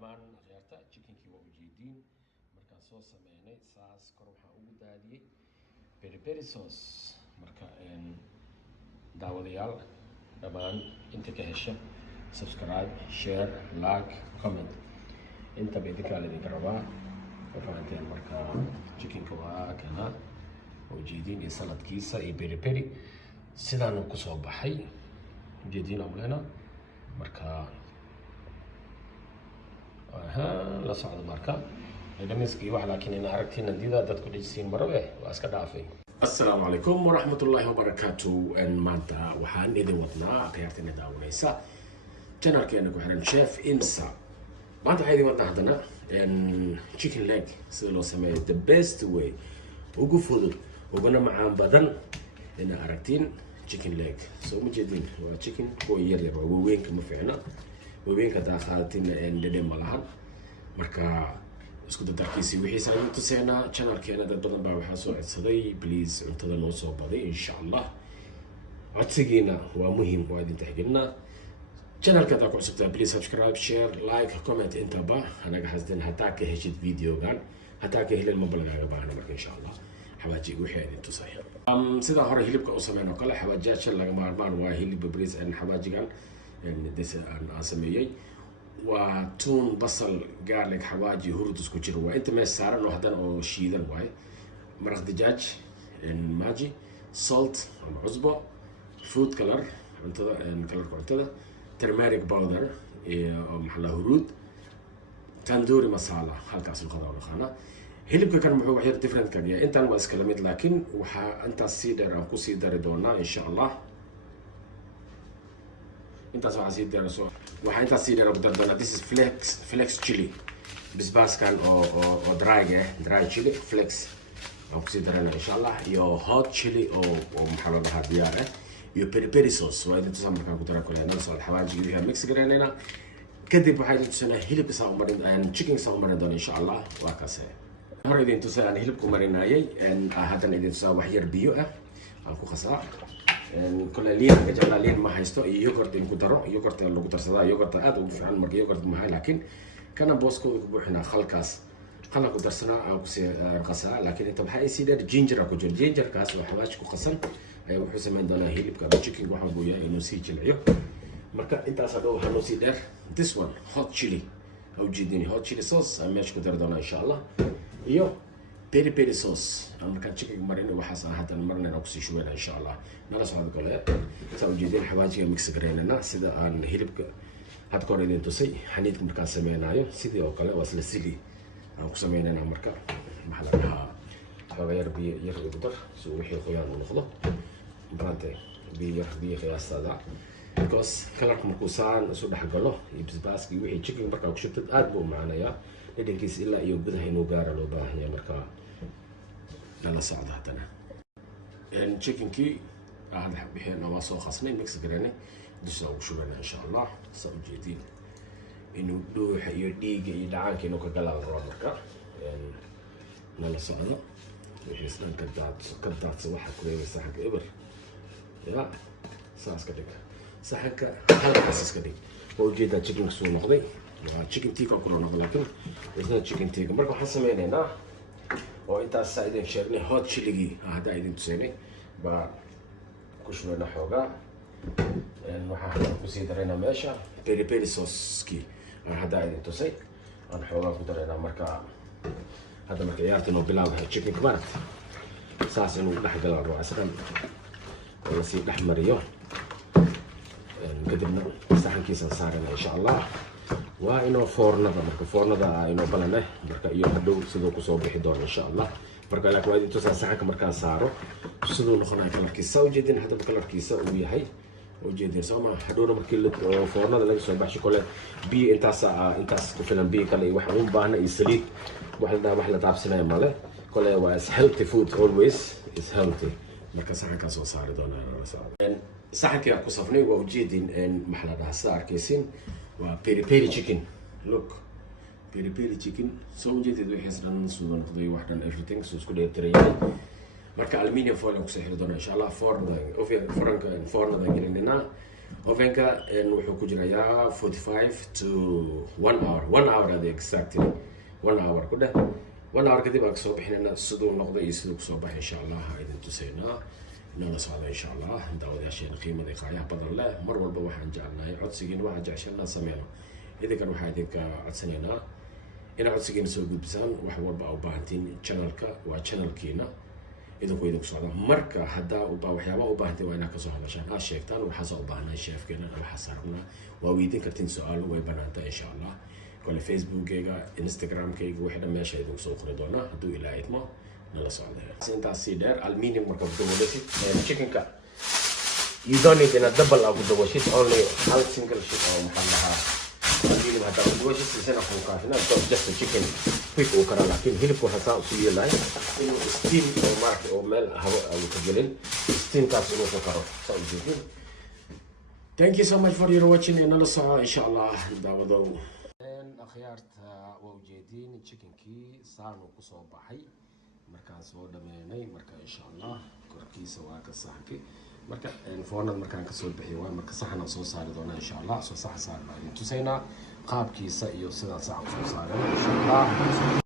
dhammaan ciyaarta chickenkii waa ujeediin markaan soo sameynay saas kor waxaan ugu daadiyey peri sauce marka daawadayaal dhammaan inta ka hesha subscribe share like comment intaba idinkaa laydinka rabaa fahanteen marka chickenka waa kana ujeediin iyo saladkiisa iyo peri sidaan ku soo baxay ujeediin amlena marka la socdo marka dhamiskii wax laakiin in aragtina dida dadku dhijisiin marabe waa iska dhaafay. Assalaamu calaykum waraxmatullaahi wabarakaatuh. maanta waxaan idin wadnaa ciyaartina daawanaysa channelkeena ku xiran chef imsa. maanta waxaan idin wadnaa haddana chicken leg sida loo sameeyo the best way ugu fudud uguna macaan badan in aragtiin chicken leg soo ma jeedin waa chicken kuwa yar yar waaweynka ma fiicna waaweynka daa qaadatina dhedhen ma lahan marka isku dardarkiisii wixiisa ayuu tuseynaa channelkeena dad badan baa waxaa soo codsaday please cuntada noo soo baday insha allah codsigiina waa muhiim waa idin tixgelinaa channelka hadaa ku cusubtaa please subscribe share like comment intaba anaga hasden hataa ka heshid videogan hataa ka helin maba lagaaga baahna marka insha allah xawaaji wixii idin tusay sida hore hilibka u sameeyno kale xawaajaasha laga maarmaan waa hilib bariis xawaajigan aan sameeyay waa tuun basal garlic xawaaji hurud isku jiro waa inta mees saaran oo haddana oo shiidan waaye maraq dijaaj maaji salt ama cusbo food color cuntada kalarka cuntada turmeric powder iyo maxaa hurud tandoori masala halkaas luqada oo dhaqana hilibka kan muxuu wax yar different ka yahay intaan waa iska lamid laakiin waxaa intaas sii dheer aan ku sii dari doonaa insha allah intaas waxaa sii dheer waxaa intaas sii dheer ugu dari doonaa this is flex chili bisbaaskan oo dry chili flex aan kusii darayna insha allah iyo hot chili oo maxaa la dhahaa diyaar iyo peri sauce waa idin tusaa markaan ku dara kule nala socod xawaajiga wixii mix garaynayna kadib waxaa idin tusanaa hilibka saa u marin chicken saa u marin doona insha allah waa kaas hore idin tusaa aan hilibku marinayay haddana idin tusaa wax yar biyo aan ku qasaa kule liin gajala liin ma haysto iyo yogurt in ku daro yogurt lagu darsadaa yogurt aad ugu fiican marka yogurt ma hay laakiin kana booskooda ku buuxinaa khalkaas khala ku darsanaa aan ku sii qasaa laakiin inta waxaa sii dheer ginger ku jiro gingerkaas waa xawaaji ku qasan ayaa wuxuu sameyn doonaa hilibka ama chicken waxa uu yahay inuu sii jilciyo marka intaas hadhow waxaa noo sii dheer this one hot chili au jeedini hot chili sauce aan meesha ku dari doonaa insha allah iyo peri sauce aan markaan chicken marin waxaas aan haddan marnayna kusii shubayna insha allah nala socdo kale saa ujeedin xawaajiga mix garaynana sida aan hilibka had kor idin tusay xaniidka markaan sameynaayo sidii oo kale waa isla sili aan ku sameynayna marka maxaa la dhahaa xooga yar biyo yar ugu dar si wixii qoyaan u noqdo maanta biyo qiyaastada because kalarka markuu saan isu dhex galo iyo bisbaaska iyo wixii chicken markaa ku shubtid aad buu u macaanayaa dhadhankiisa ilaa iyo gudaha inuu gaara loo baahan yahay marka nala socdo haddana chickenkii hadda wixii waa soo qasnay mix garaynay dusha ugu shubayna insha allah saa ujeediin inuu dhuuxa iyo dhiigga iyo dhacaanka inuu ka galaan rabo marka nala socdo wixii dhan ka daadsa waxaa ku reebay saxanka eber ya saas ka dhig saxanka halkaas iska dhig waa ujeedaa chickenka suu noqday waa chicken tikka ku noqday laakiin isna chicken tikka marka waxaan sameynaynaa oo intaas saa idin sheegnay hot chilligii haddaa idin tusaynay baa ku shubayna xoogaa waxaan kusii daraynaa meesha peri sauce-kii aan haddaa idin tusay aan xoogaa ku daraynaa marka hadda marka ciyaarta noo bilaabahay chickenka maaragta saas inuu dhex galaan rabo isagan oo lasii dhex mariyo kadibna saxankiisaan saarayna insha allah waa inoo foornada marka foornada inoo balane marka iyo hadhow siduu kusoo bixi doono insha allah marka laakiin waa idin tusaa saxanka markaan saaro siduu noqonaya kalarkiisa ujeedin haddaba kalarkiisa uu yahay ujeedin sooma hadhowna markii foornada laga soo baxsho kole biyo intaas ku filan biyo kale wax u baahna iyo saliid wax la taabsanaya male kole waa is healthy food always is healthy marka saxankaa soo saari doonaa saxankii aan ku safnay waa ujeedin maxaa la dhahaa sida arkaysiin waa peri chicken look peri chicken soo ujeedid wixii dhan soo noqday wax dhan everything soo isku dheelitiran marka aluminium foil ku soo xiri doonaa insha allah foornada gelinayna ovenka wuxuu ku jirayaa 45 to 1 hour 1 hour adi exactly 1 hour ku dheh 1 hour kadib aan kasoo bixinayna siduu noqday iyo siduu kusoo baxay insha allah idin tusaynaa nala socda insha allah daawadayaasheena qiimada qaayaha badan leh mar walba waxaan jecelnahay codsigiina waxaan jeceshanaa sameyno idinkan waxaan idinka codsanaynaa inaad codsigiina soo gudbisaan wax walba u baahantiin channelka waa channelkiina idinku socda marka haddaa waxyaabaha u baahantiin waa inaad kasoo hadashaan aad sheegtaan waxaasoo u baahanahay sheefkeena waxaa saarnaa waa weydiin kartiin su-aalo way banaanta insha allah kole facebookeyga instagramkeyga wixii dhan meesha idinku soo qori doonaa hadduu ilaa idmo nala socda intaas sii dheer aluminium marka ku daboolashid chickenka you don't need ina double ku daboolashid only hal single sheet oo maxaa lahaa aluminium hadda ku daboolashid isana ku kaafina just a chicken quick oo kara laakiin hilibku hasaa u yeelay inuu steam oo marka oo meel hawo aanu ka gelin steam taas inuu ku karo soo jeedin thank you so much for your watching nala socda insha allah daawado akhyaarta waa ujeedin chickenkii saan uu kusoo baxay markaan soo dhameynay marka insha allah korkiisa waa ka saxki marka foornada markaan ka soo bixiyo waa marka saxan aan soo saari doonaa insha allah soo sax saar baan tusaynaa qaabkiisa iyo sidaas aan soo saarana insha allah